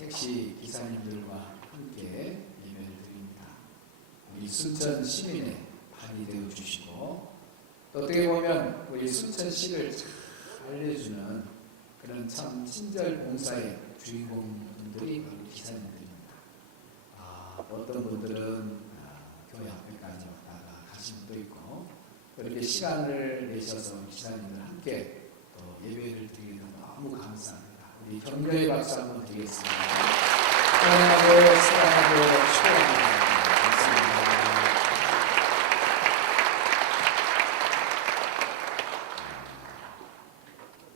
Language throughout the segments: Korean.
택시 기사님들과 함께 예배를 드립니다. 우리 순천 시민의 반이 되어 주시고, 또 어떻게 보면 우리 순천시를 잘 알려주는 그런 참 친절 봉사의 주인공분들이 우리 기사님들입니다. 어떤 분들은 교회 앞에까지 왔다가 가신 분도 있고, 그렇게 시간을 내셔서 기사님들 함께 또 예배를 드리는 너무 감사합니다. 우리 격려의 박수 한번 드리겠습니다. 사랑하고 사랑하고 축복합니다.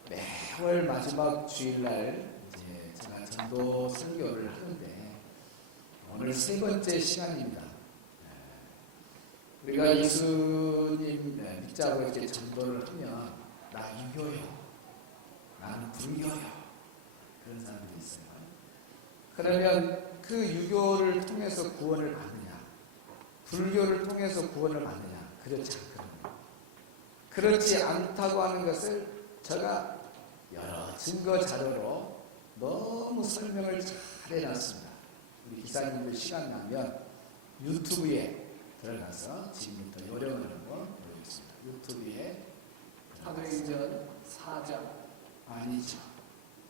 매월 마지막 주일날 이제 제가 전도 설교를 하는데 오늘 세 번째 시간입니다. 우리가 예수님 믿자고 이렇게 전도를 하면 나 유교요, 나는 불교요, 그런 사람들이 있어요. 그러면 그 유교를 통해서 구원을 받느냐, 불교를 통해서 구원을 받느냐, 그렇지 않거든요. 그렇지 않다고 하는 것을 제가 여러 증거 자료로 너무 설명을 잘 해놨습니다. 우리 기사님들 시간 나면 유튜브에 들어가서 지금부터 요령하는 거 보여주겠습니다. 유튜브에 사도행전 4장 아니죠.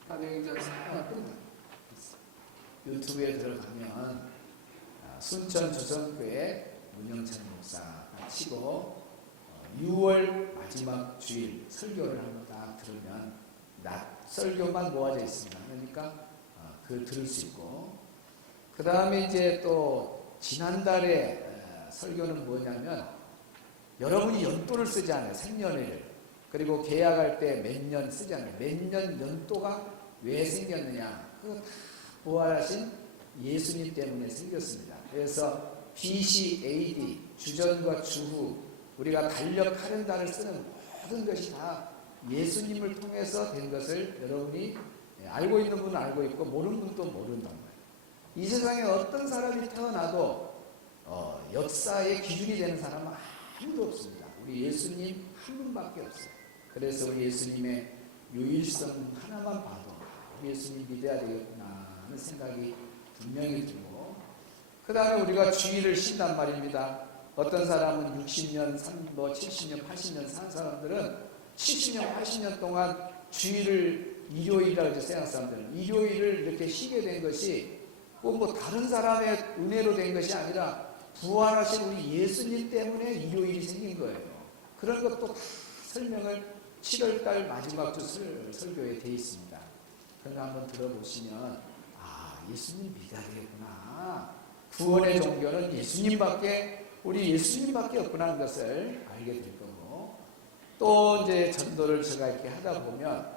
사도행전 4장 유튜브에 들어가면 순천 조선교회 문영찬 목사가 치고 6월 마지막 주일 설교를 한번 딱 들으면 낮 설교만 모아져 있습니다. 그러니까 그 들을 수 있고, 그 다음에 이제 또 지난달에 설교는 뭐냐면 여러분이 연도를 쓰지 않아요. 생년회를. 그리고 계약할 때 몇 년 쓰잖아요. 몇 년 연도가 왜 생겼느냐, 그거 다 부활하신 예수님 때문에 생겼습니다. 그래서 BC, AD, 주전과 주후, 우리가 달력 카렌다를 쓰는 모든 것이 다 예수님을 통해서 된 것을 여러분이 알고 있는 분은 알고 있고 모르는 분도 모른단 말이에요. 이 세상에 어떤 사람이 태어나도 역사의 기준이 되는 사람은 아무도 없습니다. 우리 예수님 한 분밖에 없어요. 그래서 우리 예수님의 유일성 하나만 봐도 우리 예수님 믿어야 되겠구나 하는 생각이 분명히 들고, 그 다음에 우리가 주일을 쉰단 말입니다. 어떤 사람은 60년, 70년, 80년 산 사람들은 70년, 80년 동안 주일을 일요일이라고 해서 생각 사람들은 일요일을 이렇게 쉬게 된 것이 꼭 뭐 다른 사람의 은혜로 된 것이 아니라 부활하신 우리 예수님 때문에 일요일이 생긴 거예요. 그런 것도 다 설명을 7월달 마지막 주 설교에 되어 있습니다. 그런 거 한번 들어보시면 예수님 믿어야 되겠구나, 구원의 종교는 우리 예수님밖에 없구나 하는 것을 알게 될 거고, 또 이제 전도를 제가 이렇게 하다 보면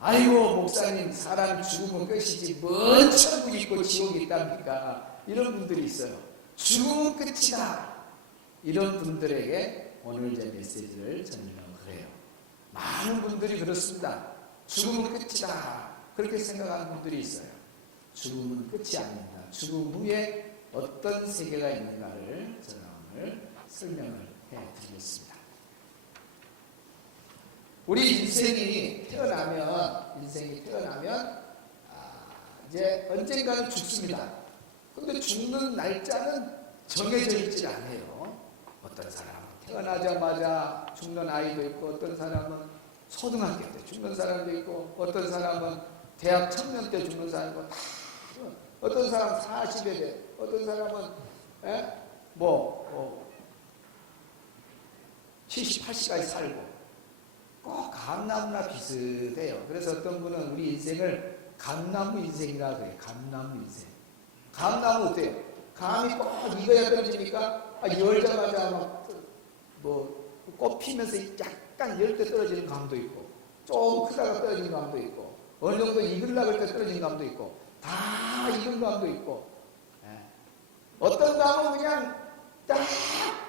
아이고 목사님, 사람 죽으면 끝이지 뭔 천국 있고 지옥이 있답니까, 이런 분들이 있어요. 죽음은 끝이다, 이런 분들에게 오늘 제 메시지를 전하려고 그래요. 많은 분들이 그렇습니다. 죽음은 끝이다, 그렇게 생각하는 분들이 있어요. 죽음은 끝이 아닙니다. 죽음 후에 어떤 세계가 있는가를 제가 오늘 설명을 해드리겠습니다. 우리 인생이 태어나면 이제 언젠가는 죽습니다. 그런데 죽는 날짜는 정해져 있지 않아요. 어떤 사람은 태어나자마자 죽는 아이도 있고, 어떤 사람은 초등학교 때 죽는 사람도 있고, 어떤 사람은 대학 청년 때 죽는 사람이고, 어떤 사람은 40에 돼, 어떤 사람은 70, 80까지 살고, 꼭 감나무나 비슷해요. 그래서 어떤 분은 우리 인생을 감나무 인생이라고 해요. 감나무 인생. 감나무 어때요? 감이 꼭 익어야 떨어지니까 열자마자 꽃 피면서 약간 열 때 떨어지는 감도 있고, 좀 크다가 떨어지는 감도 있고, 어느 정도 익으려고 할 때 떨어지는 감도 있고, 다 익은 감도 있고, 어떤 감은 그냥 딱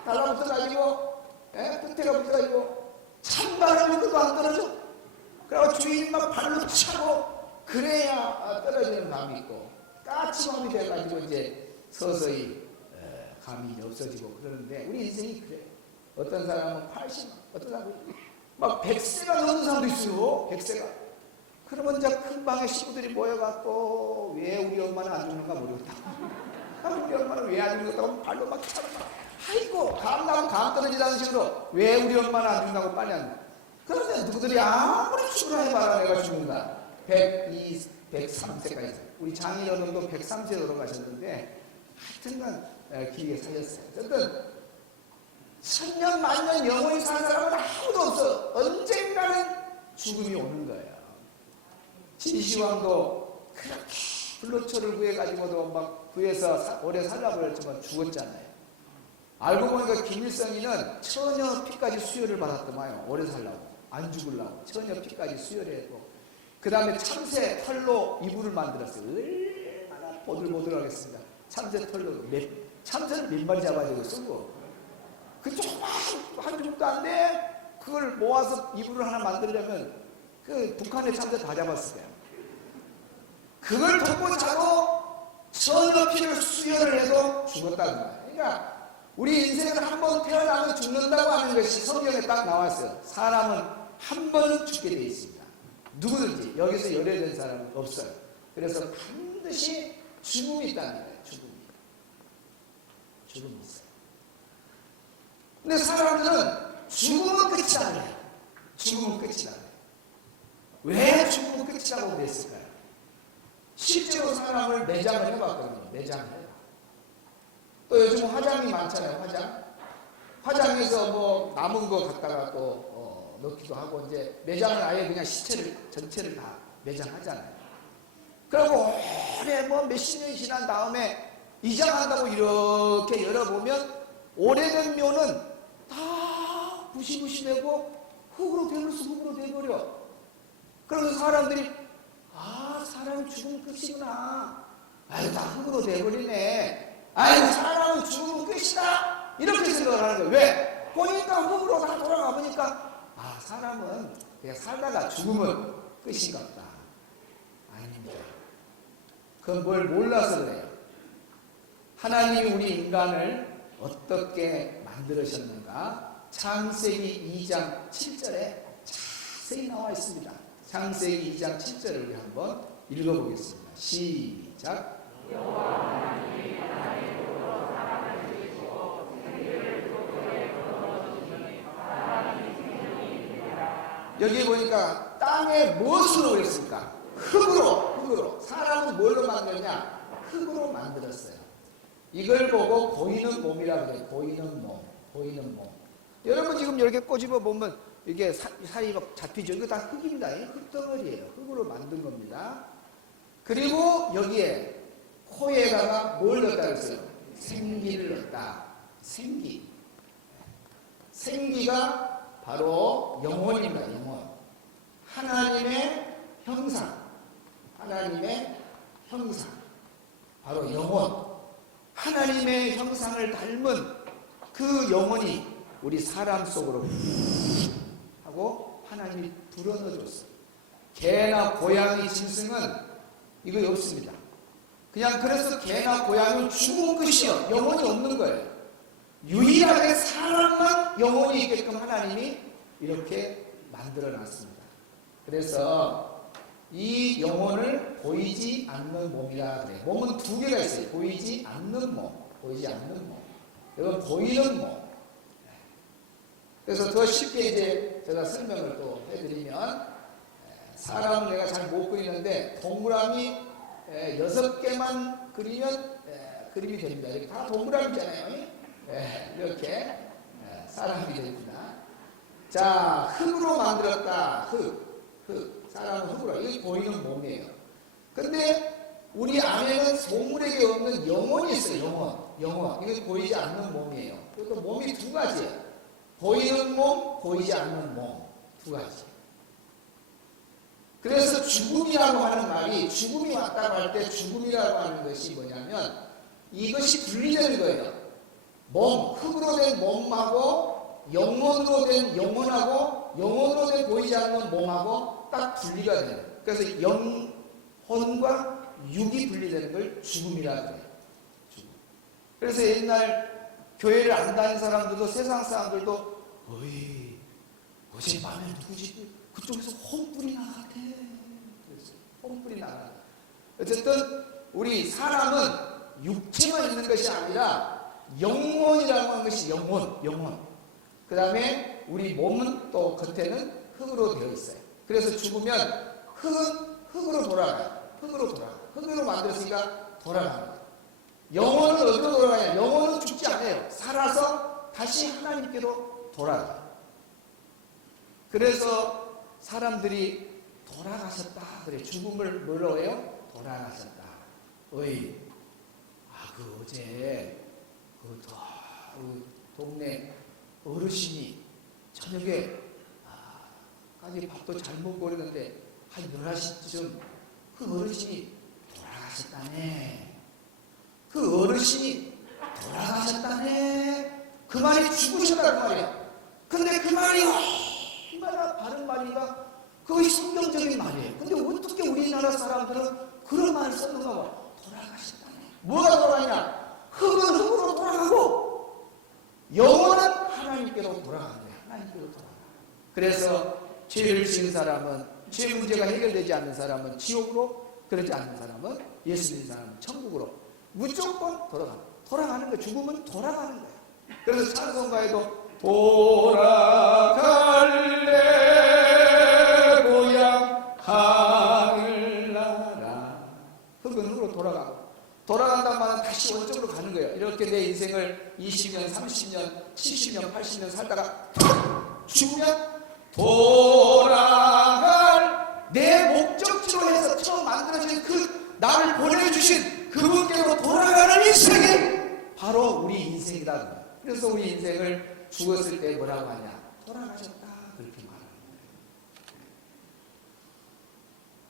달라붙어가지고 끝에가 붙어가지고 찬바람이 불어도 안 떨어져. 그리고 주인만 발로 차고 그래야 떨어지는 감이 있고, 까치감이 돼가지고 이제 서서히 감이 없어지고 그러는데, 우리 인생이 그래. 어떤 사람은 80, 어떤 사람은 막 100세가 넘는 사람도 있어요. 100세가. 그러면 이제 그 한 방에 식구들이 모여갖고 왜 우리 엄마는 안 죽는가 모르겠다. 우리 엄마는 왜 안 죽는다고 발로 막 차는 거. 아이고 감 나면 감 떨어지다는 식으로 왜 우리 엄마는 안 죽는다고 빨리 안 죽는다. 그런데 누구들이 아무리 죽으라 해봐라 내가 죽는다. 102, 103세까지. 우리 장인어른도 103세에 돌아가셨는데 하여튼간 길게 살렸어요. 어쨌든 천년 만년 영원히 사는 사람은 아무도 없어. 언젠가는 죽음이 오는 거예요. 진시황도 그렇게 불로초를 구해가지고도 막 구해서 오래 살라고 했지만 죽었잖아요. 알고 보니까 김일성이는 처녀 피까지 수혈을 받았더만요. 오래 살라고. 안 죽으려고. 처녀 피까지 수혈을 했고. 그 다음에 참새 털로 이불을 만들었어요. 얼마나 보들보들하겠습니다. 참새 털로. 참새를 몇 마리 잡아가지고 쓰고. 그 조그만 한 줌도 안 돼. 그걸 모아서 이불을 하나 만들려면 그 북한의 참새 다 잡았을 거예요. 그걸 덮고 자고 처녀 피를 수혈을 해도 죽었다는 거예요. 그러니까 우리 인생은 한 번 태어나면 죽는다고 하는 것이 성경에 딱 나왔어요. 사람은 한 번은 죽게 되어 있습니다. 누구든지 여기서 열애된 사람은 없어요. 그래서 반드시 죽음이 있다는 거예요. 죽음이 있어요. 근데 사람들은 죽음은 끝이 아니에요. 죽음은 끝이 아니에요. 왜 죽음은 끝이라고 그랬을까요? 실제로 사람을 매장을 해봤거든요. 매장을 해봐. 또 요즘 화장이 많잖아요. 화장에서 뭐 남은 거 갖다가 또 넣기도 하고 이제 매장을 아예 그냥 시체를 전체를 다 매장하잖아요. 그리고 오래 뭐 몇십 년이 지난 다음에 이장한다고 이렇게 열어보면 오래된 묘는 다 부시부시되고 흙으로 돼버려. 그러면서 사람들이 사람은 죽으면 끝이구나. 아유 다 흙으로 돼버리네. 아유 사람은 죽으면 끝이다. 이렇게 생각을 하는 거예요. 왜? 보니까 흙으로 다 돌아가 보니까 사람은 그냥 살다가 죽으면 끝인가 보다. 아닙니다. 그건 뭘 몰라서 그래요. 하나님이 우리 인간을 어떻게 만들으셨는가? 창세기 2장 7절에 자세히 나와 있습니다. 창세기 2장 7절을 우리 한번 읽어보겠습니다. 시작. 여기 보니까 땅에 무엇으로 그랬습니까? 흙으로. 사람은 뭘로 만들었냐? 흙으로 만들었어요. 이걸 보고 보이는 몸이라고 그래요. 보이는 몸. 여러분 지금 이렇게 꼬집어 보면 이게 살이 막 잡히죠. 이거 다 흙입니다. 흙덩어리예요. 흙으로 만든 겁니다. 그리고 여기에 코에다가 뭘 넣었다 그랬어요? 생기를 넣었다. 생기가 바로 영혼입니다. 영혼. 하나님의 형상. 바로 영혼. 하나님의 형상을 닮은 그 영혼이 우리 사람 속으로 하고 하나님이 불어넣어줬어요. 개나 고양이, 짐승은 이거 없습니다. 그냥 그래서 개나 고양이는 죽은 끝이요. 영혼이 없는 거예요. 유일하게 사람만 영혼이 있게끔 하나님이 이렇게 만들어놨습니다. 그래서 이 영혼을 보이지 않는 몸이라 그래요. 몸은 두 개가 있어요. 보이지 않는 몸. 이건 보이는 몸. 그래서 더 쉽게 이제 제가 설명을 또 해드리면, 사람은 내가 잘 못 그리는데 동그라미 6개만 그리면 그림이 됩니다. 이렇게 다 동그라미잖아요. 이렇게 사람이 됩니다. 자, 흙으로 만들었다. 흙. 사람은 흙으로. 이게 보이는 몸이에요. 근데 우리 안에는 동물에게 없는 영혼이 있어요. 영혼. 이게 보이지 않는 몸이에요. 그리고 몸이 두 가지예요. 보이는 몸, 보이지 않는 몸. 두 가지. 그래서 죽음이라고 하는 말이, 죽음이 왔다고 할 때 죽음이라고 하는 것이 뭐냐면 이것이 분리되는 거예요. 몸, 흙으로 된 몸하고 영혼으로 된 영혼하고 영혼으로 된 보이지 않는 몸하고 딱 분리가 돼요. 그래서 영혼과 육이 분리되는 걸 죽음이라고 해요. 죽음. 그래서 옛날 교회를 안 다니는 사람들도, 세상 사람들도 어젯밤에 누구지? 그쪽에서 혼불이 나갔대. 홈불 살아라. 어쨌든 우리 사람은 육체만 있는 것이 아니라 영혼이라고 하는 것이 영혼. 그 다음에 우리 몸은 또 겉에는 흙으로 되어 있어요. 그래서 죽으면 흙은 흙으로 돌아가요. 흙으로 만들었으니까 돌아가는 거예요. 영혼은 어디로 돌아가냐? 영혼은 죽지 않아요. 살아서 다시 하나님께로 돌아가요. 그래서 사람들이 돌아가셨다 그래. 죽음을 뭐라고 해요? 돌아가셨다. 그 어제 그 동네 어르신이 저녁에 까지 밥도 잘 먹고 그랬는데 한 11시쯤 그 어르신이 돌아가셨다네. 그 어르신이 돌아가셨다네. 그 말이 죽으셨다는 말이야. 근데 그 말이 얼마나 바른 말인가? 그것이 성경적인 말이에요. 근데 어떻게 우리나라 사람들은 그런 말을 썼는가 봐. 돌아가셨다네. 뭐가 돌아가냐? 흙은 흙으로 돌아가고 영혼은 하나님께로 돌아가는 거예요. 하나님께로 돌아가. 그래서 죄를 지은 사람은, 죄 문제가 해결되지 않는 사람은 지옥으로, 그러지 않는 사람은, 예수 믿는 사람은 천국으로 무조건 돌아가는 거예요. 죽으면 돌아가는 거예요. 그래서 찬송가에도 돌아갈래 고향 하늘나라. 흙은 흙으로 돌아간단 말은 다시 원점으로 가는 거예요. 이렇게 내 인생을 20년, 30년, 70년, 80년 살다가 죽으면 돌아갈 내 목적지로 해서 처음 만들어진 그 나를 보내주신 그분께로 돌아가는 인생이 바로 우리 인생이다. 그래서 우리 인생을 죽었을 때 뭐라고 하냐? 돌아가셨다. 그렇게 말하는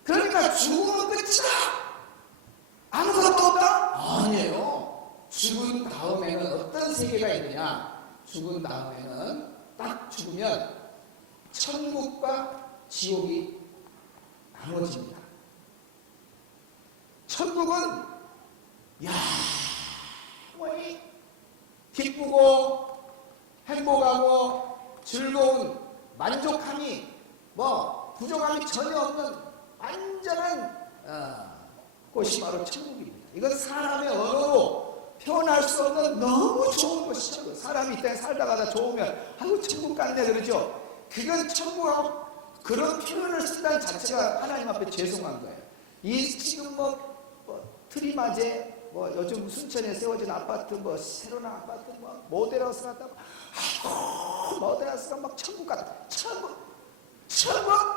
거예요. 그러니까 죽으면 끝이다. 아무것도 없다? 아니에요. 죽은 다음에는 어떤 세계가 있느냐? 죽은 다음에는 딱 죽으면 천국과 지옥이 나눠집니다. 천국은 영원히 기쁘고 행복하고 즐거운 만족함이 부족함이 전혀 없는 완전한 곳이 바로 천국입니다. 이건 사람의 언어로 표현할 수 없는 너무 좋은 곳이죠. 사람이 이 땅에 살다가다 좋으면 아이고 천국 같네 그러죠. 그건 천국하고 그런 표현을 쓴다는 자체가 하나님 앞에 죄송한 거예요. 이 지금 트리마제 요즘 순천에 세워진 아파트 새로 나온 아파트 모델하우스 같다고 모델하우스가 막 천국 같다. 천국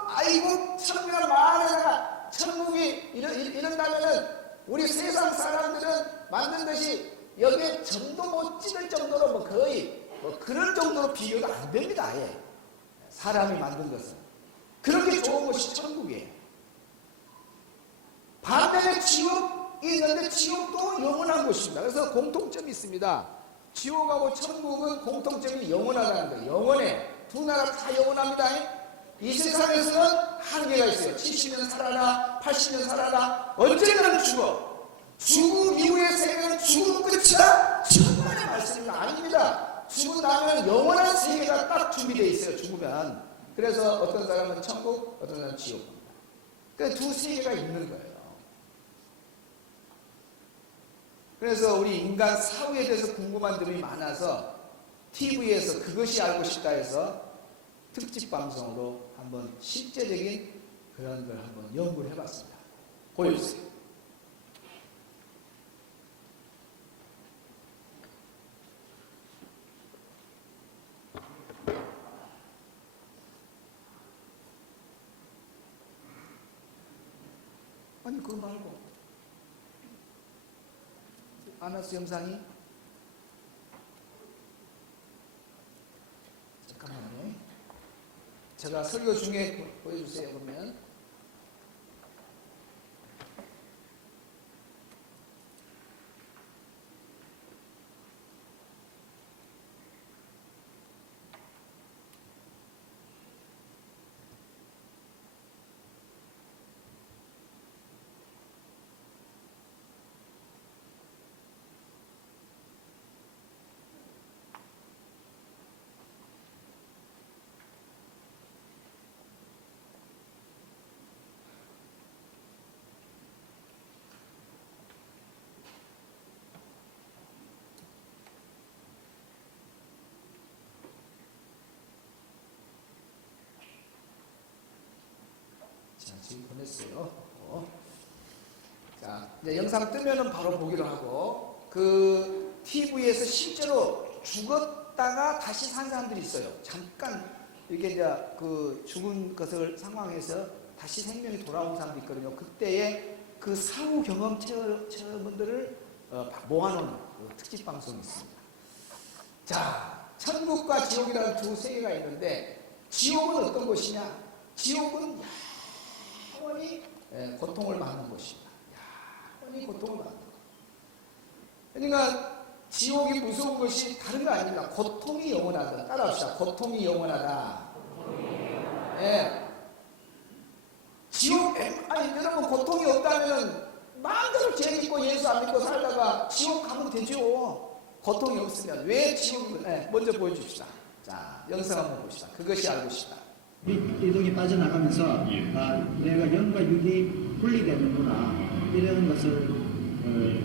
아이고 천국이란 말에다가 천국이 이런다면은 우리 세상 사람들은 만든 것이 여기에 점도 못 찍을 정도로 거의 그런 정도로 비교가 안 됩니다. 아예 사람이 만든 것은 그렇게 좋은 것이 천국이에요. 반면에 지옥이 있는데 지옥도 영원한 곳입니다. 그래서 공통점이 있습니다. 지옥하고 천국은 공통점이 영원하다는 거예요. 영원해. 두 나라 다 영원합니다. 이 세상에서는 한계가 있어요. 70년 살아라, 80년 살아라, 언젠가는 죽어. 죽음 이후의 세계는 죽음 끝이다? 천만의 말씀입니다. 아닙니다. 죽은 다음에 영원한 세계가 딱 준비되어 있어요. 죽으면. 그래서 어떤 사람은 천국, 어떤 사람은 지옥. 그러니까 두 세계가 있는 거예요. 그래서 우리 인간 사후에 대해서 궁금한 점이 많아서 TV에서 그것이 알고 싶다 해서 특집 방송으로 한번 실제적인 그런 걸 한번 연구를 해봤습니다. 보여주세요. 아니 그거 말고 아나스 영상이 잠깐만요. 제가 설교 중에 보여주세요. 그러면 지금 보냈어요. 자, 이제 영상 뜨면은 바로 보기로 하고, 그 TV에서 실제로 죽었다가 다시 산 사람들이 있어요. 잠깐 이게 이제 그 죽은 것을 상황에서 다시 생명이 돌아온 사람도 있거든요. 그때의 그 사후 경험 체험들을 모아놓은 특집 방송이 있습니다. 자, 천국과 지옥이라는 두 세계가 있는데, 지옥은 어떤 곳이냐? 지옥은 영원히 고통을 받는 곳입니다. 영원히 고통을 받는 것. 그러니까 지옥이 무서운 것이 다른 거 아닙니다. 고통이 영원하다. 따라합시다. 고통이 영원하다. 예. 지옥, 아니 여러분 고통이 없다면 마음대로 죄 믿고 예수 안 믿고 살다가 지옥 가면 되죠. 고통이 없으면 왜 지옥을? 먼저 보여줍시다. 자, 영상 한번 봅시다. 그것이 알고 싶다. 이동이 빠져나가면서 내가 영과 육이 분리되는구나 이런 것을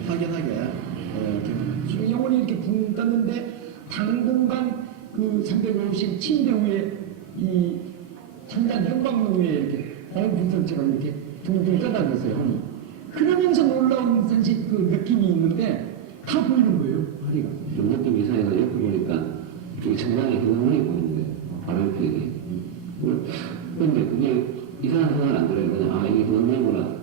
확연하게 경험했죠. 영혼이 이렇게 붕 떴는데 당분간 그 350 침대 위에 이 잠깐 형광로 위에 이렇게 공분선처럼 이렇게 둥둥 떠다녔어요. 그러면서 놀라운 사실 그 느낌이 있는데 다 보이는 거예요, 다리가. 좀 느낌 이상해서 옆에 보니까 저기 천장에 형광등이 보이는데 바로 옆에 이게. 근데 그게 이상한 생각은 안 들어요. 그냥 이게 형광등이구나.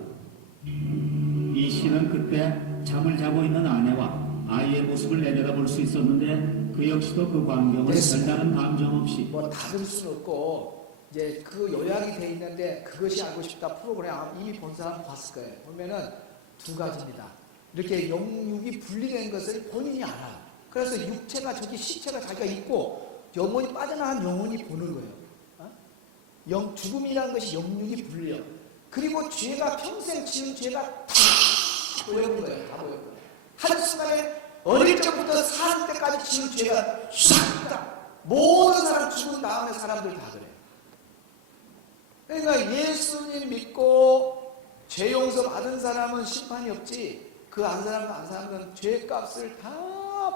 이 씨는 그때 잠을 자고 있는 아내와 아이의 모습을 내려다볼 수 있었는데 그 역시도 그 광경을 됐습니다. 별다른 감정 없이 뭐 다 들을 수는 없고 이제 그 요약이 돼 있는데 그것이 알고 싶다 프로그램 이미 본 사람 봤을 거예요. 보면은 두 가지입니다. 이렇게 영육이 분리된 것을 본인이 알아. 그래서 육체가 저기 시체가 자기가 있고 영혼이 빠져나간 영혼이 보는 거예요. 죽음이라는 것이 영육이 분리요. 그리고 죄가 평생 지은 죄가 다 보여본 거예요. 다 보여본 거예요. 한순간에 어릴 적부터 사는 때까지 지은 죄가 싹 다 모든 사람 죽은 다음에 사람들 다 그래요. 그러니까 예수님 믿고 죄 용서 받은 사람은 심판이 없지, 그 안 사람은 죄값을 다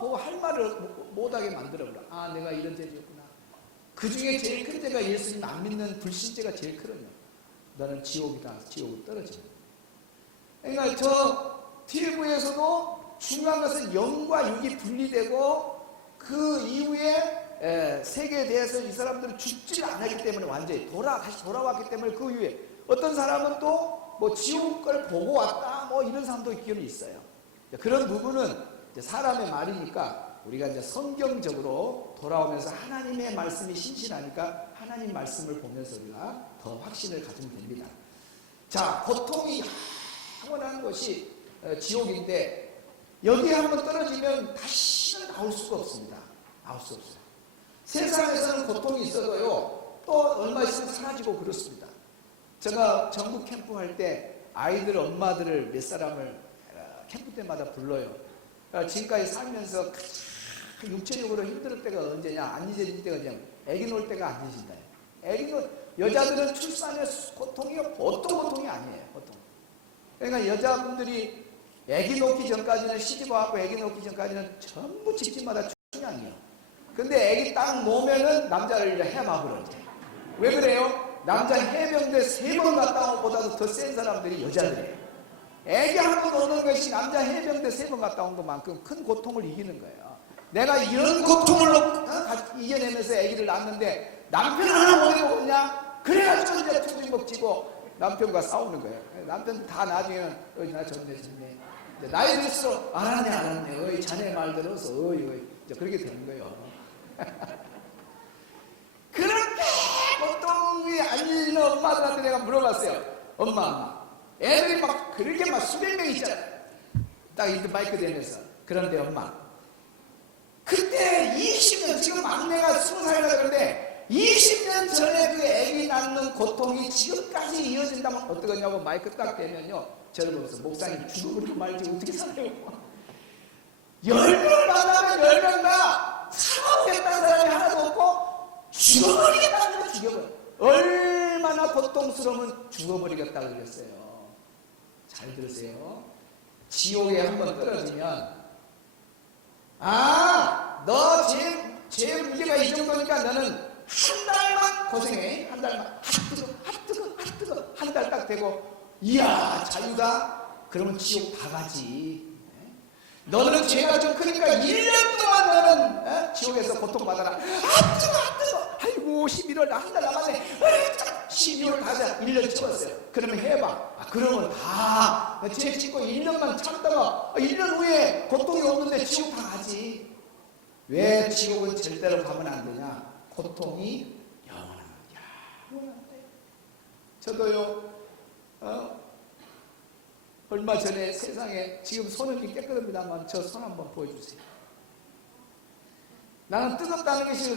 보고 할 말을 못하게 만들어버려. 아, 내가 이런 죄 지었구나. 그 중에 제일 큰 죄가 예수님 안 믿는 불신죄가 제일 크거든요. 너는 지옥이다. 지옥으로 떨어집니다. 그러니까 저 TV에서도 중요한 것은 영과 육이 분리되고 그 이후에 세계에 대해서 이 사람들은 죽지 않았기 때문에 완전히 다시 돌아왔기 때문에 그 이후에 어떤 사람은 또 뭐 지옥 걸 보고 왔다 뭐 이런 사람도 있기는 있어요. 그런 부분은 이제 사람의 말이니까 우리가 이제 성경적으로 돌아오면서 하나님의 말씀이 신실하니까 하나님 말씀을 보면서 우리가 더 확신을 가지면 됩니다. 자, 고통이 영원한 것이 지옥인데 여기에 한번 떨어지면 다시는 나올 수가 없습니다. 나올 수 없어요. 세상에서는 고통이 있어도요, 또 얼마 있으면 사라지고 그렇습니다. 제가 전국 캠프 할 때 아이들 엄마들을 몇 사람을 캠프 때마다 불러요. 그러니까 지금까지 살면서 육체적으로 힘들 때가 언제냐, 안 잊어질 때가 그냥 애기 놓을 때가 안 잊어진다. 여자들은 출산의 고통이 보통 고통이 아니에요. 보통. 그러니까 여자분들이 애기 놓기 전까지는 시집 와갖고 애기 놓기 전까지는 전부 집집마다 충양이에요. 근데 애기 딱 놓으면은 남자를 해막으로. 왜 그래요? 남자 해병대 3번 갔다 온 것보다도 더 센 사람들이 여자들이에요. 애기 한 번 오는 것이 남자 해병대 3번 갔다 온 것만큼 큰 고통을 이기는 거예요. 내가 이런 고통을 이겨내면서 애기를 낳았는데 남편 하나 못 해보냐? 그래가지고 이제 투중복지고 남편과 싸우는 거예요. 남편 다 나중에는 나 좋네. 나이 들수록 알았네. 자네 말 들어서 이제 그렇게 되는 거예요. 그렇게 고통이 안 일리는 엄마들한테 내가 물어봤어요. 엄마, 애들이 막 그렇게 막 수백 명 있잖아요. 딱 이렇게 마이크 대면서. 그런데 엄마, 그때 20년, 지금 막내가 20살이라 그러는데 20년 전에 그 애기 낳는 고통이 지금까지 이어진다면 어떡하냐고 마이크 딱 대면요, 저를 보면서 목사님 죽어버리고 말지 어떻게 살아요? 10명을 만나면 10명 다 살아오겠다는 사람이 하나도 없고 죽어버리겠다는 거 죽여버려. 얼마나 고통스러우면 죽어버리겠다고 그랬어요. 잘 들으세요. 지옥에 한번 떨어지면 너 제 문제가 이 정도니까 너는 한 달만 고생해. 한 달만. 뜨거. 한 달 딱 되고, 이야 자유다? 그러면 지옥 다 가지. 너는 죄가 좀 크니까 1년 동안 너는 지옥에서 고통받아라. 아 뜨거. 아이고 11월 한 달 남았네. 12월 가자. 1년 채웠어요. 그러면 해봐. 그러면 다 죄 짓고 1년만 참다가 1년 후에 고통이 없는데 지옥 다 가지. 왜 지옥은 절대로 가면 안 되냐? 고통이 영원한 거야. 저도요 얼마 전에 세상에, 지금 손은 깨끗합니다만 저 손 한번 보여주세요. 나는 뜨겁다는 것이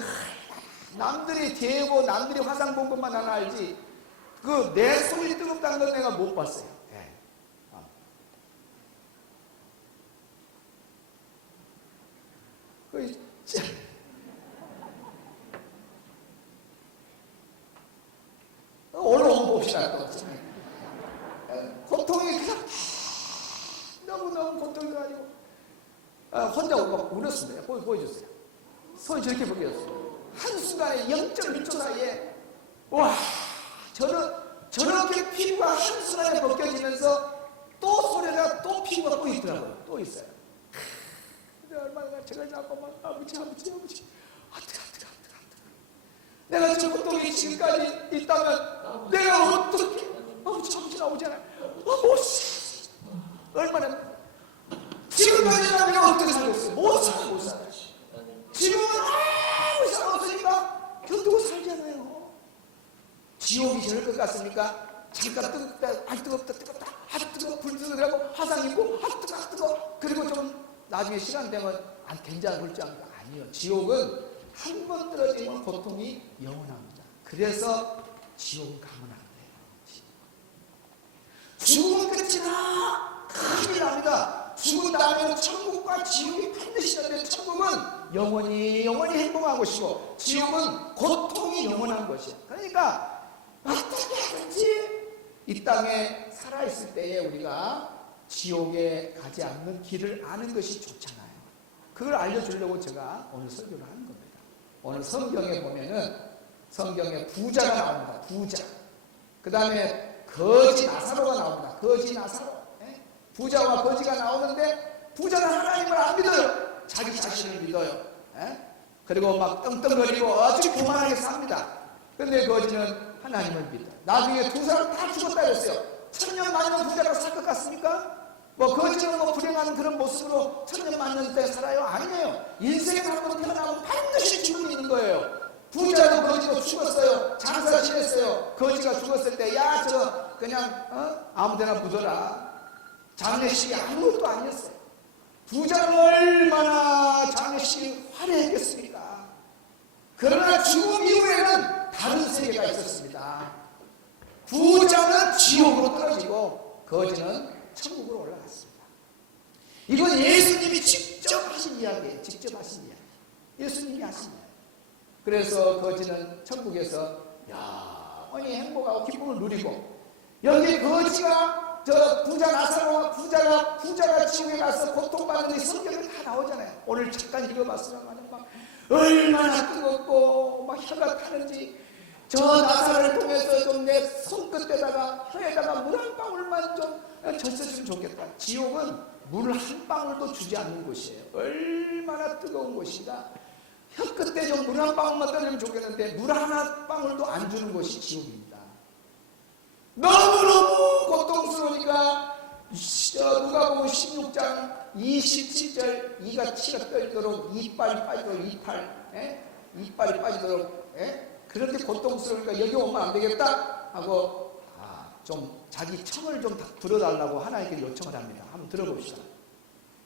남들이 대고 남들이 화상 본 것만 나는 알지, 그 내 손이 뜨겁다는 건 내가 못 봤어요. 오늘 한번 봅시다. 고통이 그냥 너무너무 고통이 가지고 혼자 막 울었습니다. 보여주세요. 손이 저렇게 벗겨졌어요. 한순간에 0.1초 사이에 와, 저렇게 피부가 한순간에 벗겨지면서 또 손에다가 또 피부가 또 있더라고요. 또 있어요. 근데 얼마나 제가 자꾸 막 아버지 내가 저 고통이 지금까지 있다면 내가 어떻게 아버지 나오잖아요. 얼마나 지금까지는 내가 어떻게 살겠어요? 못 살아. 지금은 아무 이상 없으니까 견디고 살잖아요. 지옥이 저럴 것 같습니까? 잠깐 뜨겁다, 뜨거워, 불 뜨거워, 화상 입고, 뜨거워. 그리고 좀 나중에 시간 되면 안 된장 볼줄 압니다. 아니요. 지옥은 한 번 떨어지면 고통이 영원합니다. 그래서 지옥은 가면 안 돼요. 죽음은 끝이나 큰일 납니다. 죽은 다음에는 천국과 지옥이 반드시 있는데, 천국은 영원히 행복한 것이고 지옥은 고통이 영원한 것이야. 그러니까 어떻게 하든지 이 땅에 살아있을 때에 우리가 지옥에 가지 않는 길을 아는 것이 좋잖아요. 그걸 알려주려고 제가 오늘 설교를 하는 겁니다. 오늘 성경에 보면은 성경에 부자가 나옵니다. 부자. 그 다음에 거지 나사로가 나옵니다. 거지 나사로. 부자와 거지가 나오는데 부자는 하나님을 안 믿어요. 자기 자신을 믿어요. 그리고 막 떵떵거리고 아주 교만하게 삽니다. 그런데 거지는 하나님을 믿어요. 나중에 두 사람 다 죽었다 그랬어요. 천년 만년 부자가 살 것 같습니까? 뭐 거지는 뭐 불행한 그런 모습으로 천년 만년 때 살아요? 아니에요. 인생에 한번 태어나면 반드시 죽음이 있는 거예요. 부자도 거지도 죽었어요. 장사 지냈어요. 거지가 죽었을 때 야 저 그냥 아무데나 묻어라. 장례식이 아무것도 아니었어요. 부자는 얼마나 장례식이 화려했겠습니까? 그러나 죽음 이후에는 다른 세계가 있었습니다. 부자는 지옥으로 떨어지고 거지는 천국으로 올라갔습니다. 이건 예수님이 직접 하신 이야기예요. 직접 하신 이야기. 예수님이 하신 이야기. 그래서 거지는 천국에서 영원히 행복하고 기쁨을 누리고, 여기 거지가 저 부자 나사로와 부자가 지옥에 가서 고통받는 이 성경에 다 나오잖아요. 오늘 잠깐 읽어봤으면 막 얼마나 뜨겁고 막 혀가 타는지, 저 나사로를 통해서 좀 내 손끝에다가 혀에다가 물 한 방울만 좀 젖혀주면 좋겠다. 지옥은 물 한 방울도 주지 않는 곳이에요. 얼마나 뜨거운 곳인가. 혀끝에 좀 물 한 방울만 떨어지면 좋겠는데 물 하나 방울도 안 주는 곳이 지옥입니다. 너무너무 고통스러우니까 누가복음 16장 27절 이가 치가 떨도록 이빨이 빠지도록 이빨이 빠지도록 그런데 고통스러우니까 여기 오면 안 되겠다 하고 좀 자기 청을 좀 들어달라고 하나님께 요청을 합니다. 한번 들어봅시다.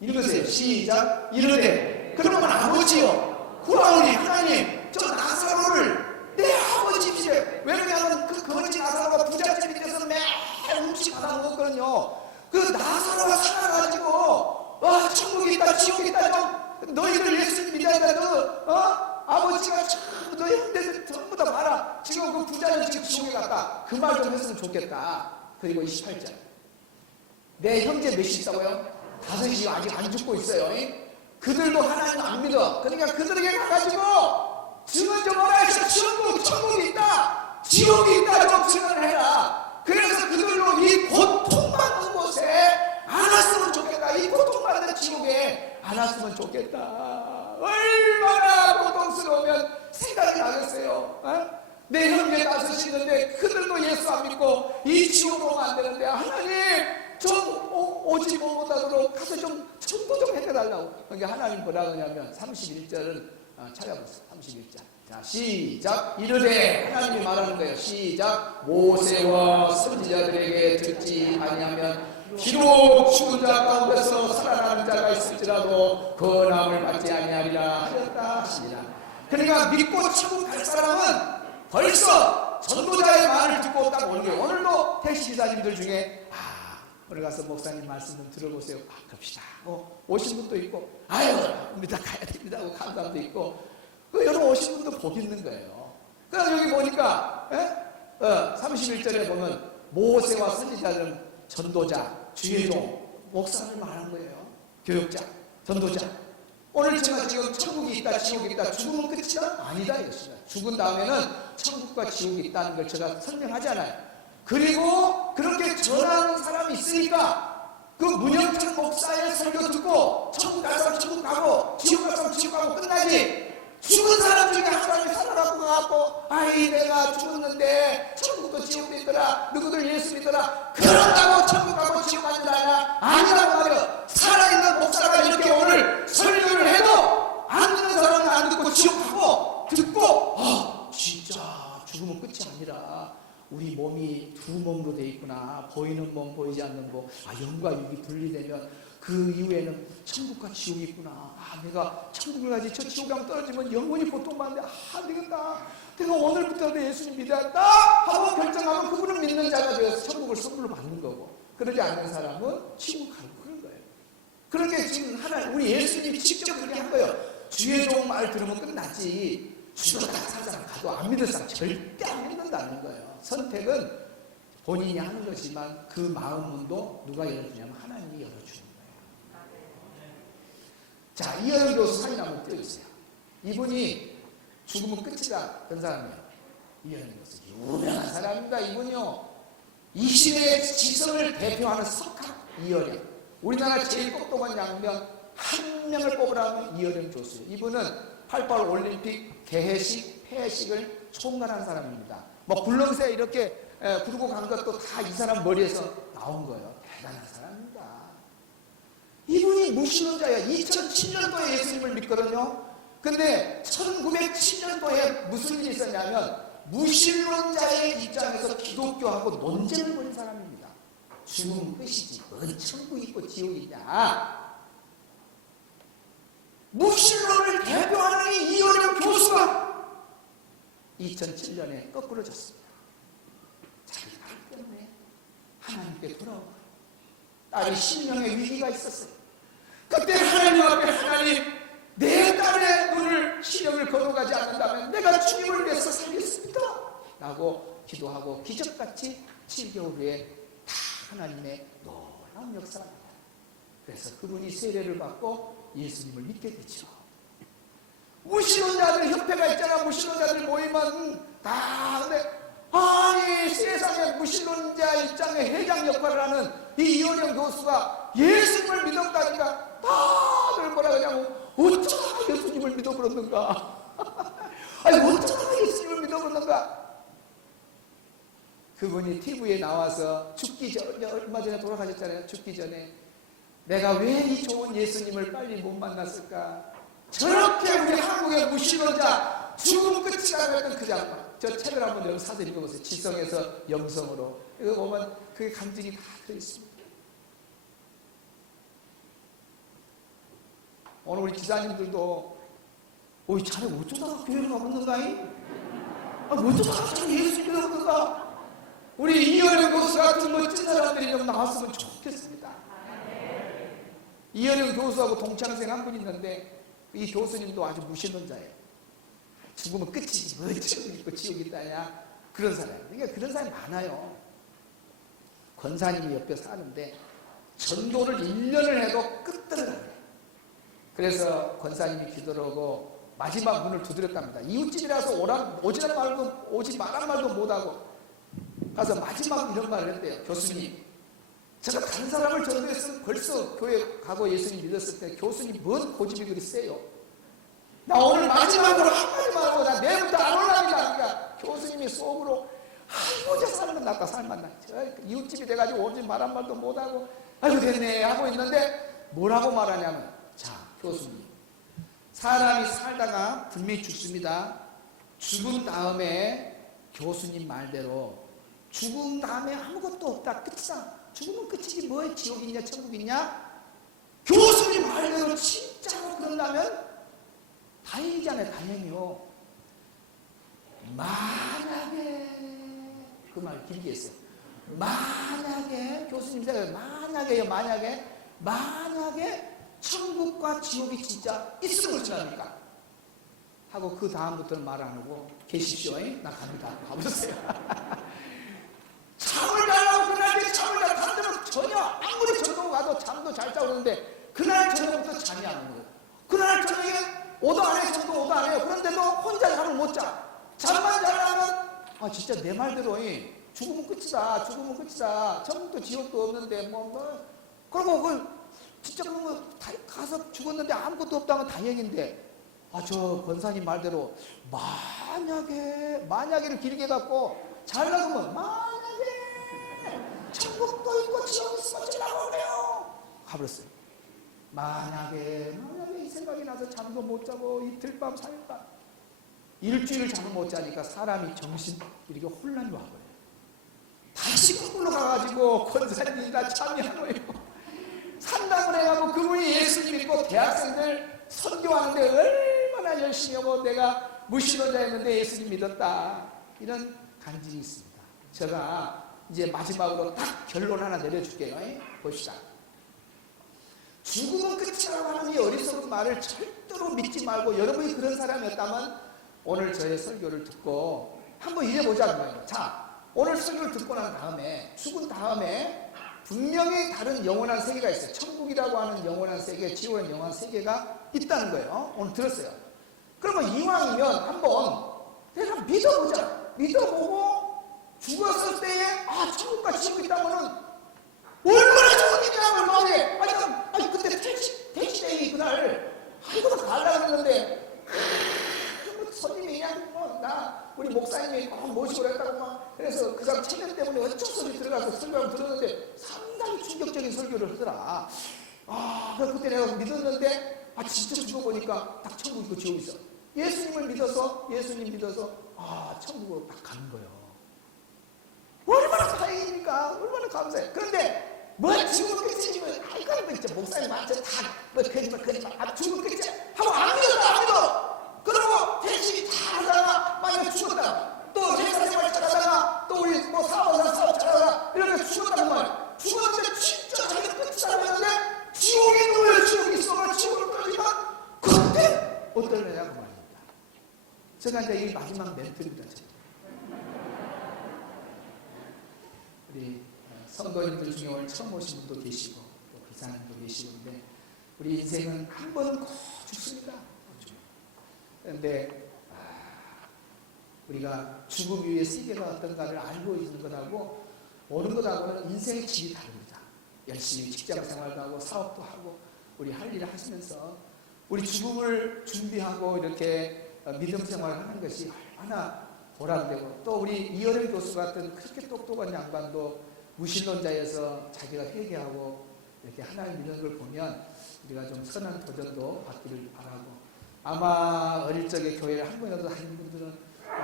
읽으세요. 시작. 이르되 그러면 아버지요 구하오니 하나님 저 나사로를 내 아버지 집에, 왜냐하면 그 거지 나사로가 부잣집이 돼서 매일 음식 받아 먹었거든요. 그 나사로가 살아가지고 천국이 있다 지옥이 있다 좀 너희들 예수님 믿어야 너 아버지가 전부 너희 형제들 전부 다 봐라. 지금 그 부자는 지금 지옥에 갔다. 그 말 좀 했으면 좋겠다. 그리고 28절 내 형제 몇이 있다고요? 5이 아직 안 죽고 있어요. 그들도 하나님 안 믿어. 그러니까 그들에게 가가지고 증언 좀 하라 해서 천국이 있다 지옥이 있다 좀 증언을 해라. 그래서 그들로 이 고통받는 곳에 안 왔으면 좋겠다. 이 고통받는 지옥에 안 왔으면 좋겠다. 얼마나 고통스러우면 생각이 나겠어요. 내 형제 다섯이는데 그들도 예수 안 믿고 이 지옥으로 오면 안 되는데 하나님 좀 오지 못하도록 가서 좀 전도 좀 해달라고. 그러니까 하나님 뭐라 그러냐면 31절은 찾아보세요. 31절. 자, 시작. 이르되 하나님이 말하는 거예요. 시작. 모세와 선지자들에게 듣지 아니하면 비록 죽은 자 가운데서 살아나는 자가 있을지라도 건함을 받지 아니하리라 하였다 하시니라. 그러니까 믿고 천국 갈 사람은 벌써 전도자의 말을 듣고 딱 오는 거예요. 오늘도 택시기사님들 중에 오늘 가서 목사님 말씀 좀 들어보세요. 갑시다. 오신 분도 있고 아유 믿다 가야 됩니다 하고 간 사람도 있고 여러분 오신 분도 복 있는 거예요. 그래서 여기 보니까 31절에 보면 모세와 선지자들은 전도자, 주의종, 목사를 말한 거예요. 교육자, 전도자. 오늘 제가 지금 천국이 있다, 지옥이 있다, 죽으면 끝이다? 아니다 이것입니다. 죽은 다음에는 천국과 지옥이 있다는 걸 제가 설명하잖아요. 그리고 그렇게 전하는 사람이 있으니까 그 문영철 목사의 설교 듣고 천국 갈 사람 천국 가고 지옥 갈 사람 지옥 가고 끝나지. 죽은 사람 중에 한 사람이 살아나고 가고 아이 내가 죽었는데 천국도 지옥도 있더라 누구들 예수 믿더라 그런다고 천국 가고 지옥 가는 줄 아냐? 아니라고 말이야. 살아있는 목사가 이렇게 오늘 설교를 해도 안 듣는 사람은 안 듣고 지옥 가고 듣고 진짜 죽으면 끝이 아니라 우리 몸이 두 몸으로 돼 있구나. 보이는 몸 보이지 않는 몸. 영과 육이 분리되면 그 이후에는 천국과 지옥이 있구나. 내가 천국을 가지 저 지옥에 한번 떨어지면 영원히 고통받는데 안 되겠다. 내가 오늘부터 예수님 믿어야겠다 하고 결정하면 그분은 믿는 자가 되어서 천국을 선물로 받는 거고, 그러지 않는 사람은 지옥 가고 그런 거예요. 그렇게 지금 우리 예수님이 직접 그렇게 한 거예요. 주의 좋은 말 들으면 끝나지. 죽었다 산 사람 가도 안 믿을 사람 절대 안 믿는다는 거예요. 선택은 본인이 하는 것이지만 그 마음문도 누가 열어주냐면 하나님이 열어주는 거예요. 자, 이어영 교수 사진 한번 띄워주세요. 이분이 죽으면 끝이다 그런 사람이에요. 이어영 교수 유명한 사람입니다. 이분이요 20의 지성을 대표하는 석학 이어영. 우리나라 제일 똑똑한 양면 한 명을 뽑으라면 이어영 교수예요. 이분은 88 올림픽 개회식, 폐회식을 총괄한 사람입니다. 굴렁쇠 이렇게 구르고 간 것도 다 이 사람 머리에서 나온 거예요. 대단한 사람입니다. 이분이 무신론자예요. 2007년도에 예수님을 믿거든요. 근데 1907년도에 무슨 일이 있었냐면 무신론자의 입장에서 기독교하고 논쟁을 벌인 사람입니다. 죽으면 끝이지. 뭔 천국 있고 지옥이 있냐. 무신론을 대표하는 이 이어령 교수가 2007년에 거꾸로졌습니다. 자기 딸 때문에 하나님께 돌아오고 딸이 신령의 위기가 있었어요. 그때 하나님 앞에 하나님 내 딸의 눈을 시력을 거둬가지 않는다면 내가 주님을 위해서 살겠습니다 라고 기도하고 기적같이 7개월 후에 다 하나님의 놀라운 역사가 나요. 그래서 그분이 세례를 받고 예수님을 믿게 되죠. 무신론자들 협회가 있잖아. 무신론자들 모이면 다 근데 아니 세상에 무신론자 입장의 회장 역할을 하는 이 이원영 교수가 예수님을 믿었다니까 다들 뭐라 그러냐고 어쩌다가 예수님을 믿어버렸는가. 아니 어쩌다가 예수님을 믿어버렸는가. 그분이 TV에 나와서 죽기 전에 얼마 전에 돌아가셨잖아요. 죽기 전에 내가 왜 이 좋은 예수님을 빨리 못 만났을까. 저렇게 우리 한국의 무신론자 죽음 끝이라고 했던 그 장면. 저 책을 한번 여러분 사서 읽어보세요. 지성에서 영성으로. 이거 보면 그게 감정이 다 들어있습니다. 오늘 우리 기사님들도 이 자네 어쩌다가 교회를 가봤는가이? 어쩌다가 자네 예수님을 가봤는가? 우리 이현영 교수 같은 멋진 사람들이 좀 나왔으면 좋겠습니다. 이현영 교수하고 동창생 한 분 있는데 이 교수님도 아주 무신론자예요. 죽으면 끝이지 뭐 지옥이 있고 지옥이 있다냐 그런 사람. 그러니까 그런 사람이 많아요. 권사님이 옆에 사는데 전도를 1년을 해도 끝들을 안 해요. 그래서 권사님이 기도를 하고 마지막 문을 두드렸답니다. 이웃집이라서 오지 말란 말도 못하고 가서 마지막 이런 말을 했대요. 교수님, 제가 다른 사람을 전도했으면 벌써 교회 가고 예수님 믿었을 때 교수님 뭔 고집이 그리 세요. 나 오늘 마지막으로 한마디만 하고 나 내일부터 안 올라갑니다. 그러니까 교수님이 속으로 아이고 저 사람은 낫다 살만 나. 이웃집이 돼가지고 오지 말 한 말도 못하고 아이고 됐네 하고 있는데 뭐라고 말하냐면, 자 교수님, 사람이 살다가 분명히 죽습니다. 죽은 다음에 교수님 말대로 죽은 다음에 아무것도 없다, 끝이다. 죽으면 끝이지 뭐에 지옥이 있냐 천국이 있냐. 교수님 말대로 진짜로 그런다면 다행이잖아요. 다행이요. 만약에, 그 말 길게 했어요. 만약에, 교수님 생각해요. 만약에 천국과 지옥이 진짜 있으면 어쩌합니까? 하고 그 다음부터는 말 안 하고 계십시오. 나 갑니다. 가보세요. 잠을 자려고 그날 잠을 자. 사람들은 전혀 아무리 전도 가도 잠도 잘 자고 그러는데 그날 저녁부터 잠이 안 오는 거예요. 그날 저녁에 오도 안 해요. 전도 오도 안 해요. 그런데도 혼자 잠을 못 자. 잠만 자려면 아 진짜 내 말대로 죽으면 끝이다. 죽으면 끝이다. 천국도 지옥도 없는데 그러고 그 진짜 그런 거 가서 죽었는데 아무것도 없다면 다행인데, 아 저 권사님 말대로 만약에를 길게 갖고 잘나가면 만약에 천국도 있고 지옥이 있으면 어쩌라고 그래요. 가버렸어요. 만약에 이 생각이 나서 잠도 못 자고 이틀 밤 사흘 밤 일주일 잠을 못 자니까 사람이 정신 이렇게 혼란이 와버려요. 다시 거꾸로 가가지고 권사님이 다 참여한 거예요. 상담을 해가고 그분이 예수 믿고 대학생들 선교하는데 얼마나 열심히 하고 내가 무신론자였는데 예수님 믿었다. 이런 간증이 있습니다. 제가 이제 마지막으로 딱 결론 하나 내려줄게요. 보시다. 죽으면 끝이라고 하는 이 어리석은 말을 절대로 믿지 말고, 여러분이 그런 사람이었다면 오늘 저의 설교를 듣고 한번 이래보자. 자, 오늘 설교를 듣고 난 다음에 죽은 다음에 분명히 다른 영원한 세계가 있어요. 천국이라고 하는 영원한 세계, 지옥이라는 영원한 세계가 있다는 거예요. 오늘 들었어요. 그러면 이왕이면 한번 내가 믿어보자. 믿어보고 죽었을 때에 천국과 지옥이 있다면은 얼마나 좋은 일이냐면 아니 그때 택시데이 그날 아이고 가려고 했는데 손님이 그냥 우리 목사님이 모시고 그랬다고 그래서 그 사람 체면 때문에 어쩔 수 없이 들어가서 설교를 들었는데 상당히 충격적인 설교를 하더라. 그래서 그때 내가 믿었는데 진짜 죽어보니까 딱 천국 있고 지옥 있어. 예수님 믿어서 천국으로 딱 가는 거예요. 얼마나 다행입니까? 얼마나 감사해. 그런데 죽으면 끝이지. 이거 진짜 목사님 완전 다 거짓말 죽으면 끝이야 하고 안 믿어. 그러고 대신이 다 하다가 만약에 죽었다. 또 회사생활 잘하다가 또 우리 사업 잘하다가 이렇게 죽었단 말이야. 죽었는데 진짜 자기가 끝이라고 했는데 지옥이 있는 거예요. 지옥이 있어. 지옥으로 떨어지면 그때 어떨래냐고 말입니다. 제가 이제 이 마지막 멘트입니다. 우리 성도님들 중에 오늘 처음 오신 분도 계시고 또 기사님도 계시는데 우리 인생은 한 번은 꼭 죽습니다. 그런데 우리가 죽음 이후의 세계가 어떤가를 알고 있는 것하고 오는 것하고는 인생의 질이 다릅니다. 열심히 직장생활도 하고 사업도 하고 우리 할 일을 하시면서 우리 죽음을 준비하고 이렇게 믿음 생활을 하는 것이 얼마나 보람되고, 또 우리 이어른 교수 같은 그렇게 똑똑한 양반도 무신론자에서 자기가 회개하고 이렇게 하나님 믿는 걸 보면 우리가 좀 선한 도전도 받기를 바라고, 아마 어릴 적에 교회를 한 번이라도 다니는 분들은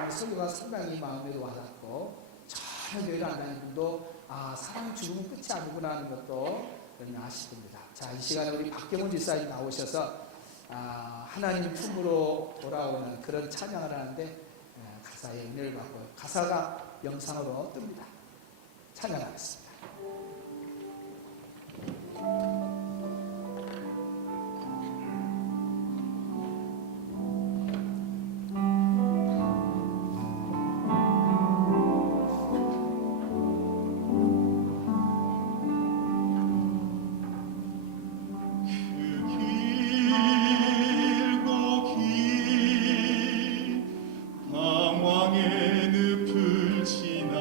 설교가 상당히 마음에도 와닿고, 전혀 교회를 안 다니는 분도 사람 죽으면 끝이 아니구나 하는 것도 아실 겁니다. 자, 이 시간에 우리 박경훈 집사님 나오셔서 하나님 품으로 돌아오는 그런 찬양을 하는데 가사의 은혜를 받고, 가사가 영상으로 뜹니다. 찬양하겠습니다. 방황의 늪을 지나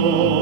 오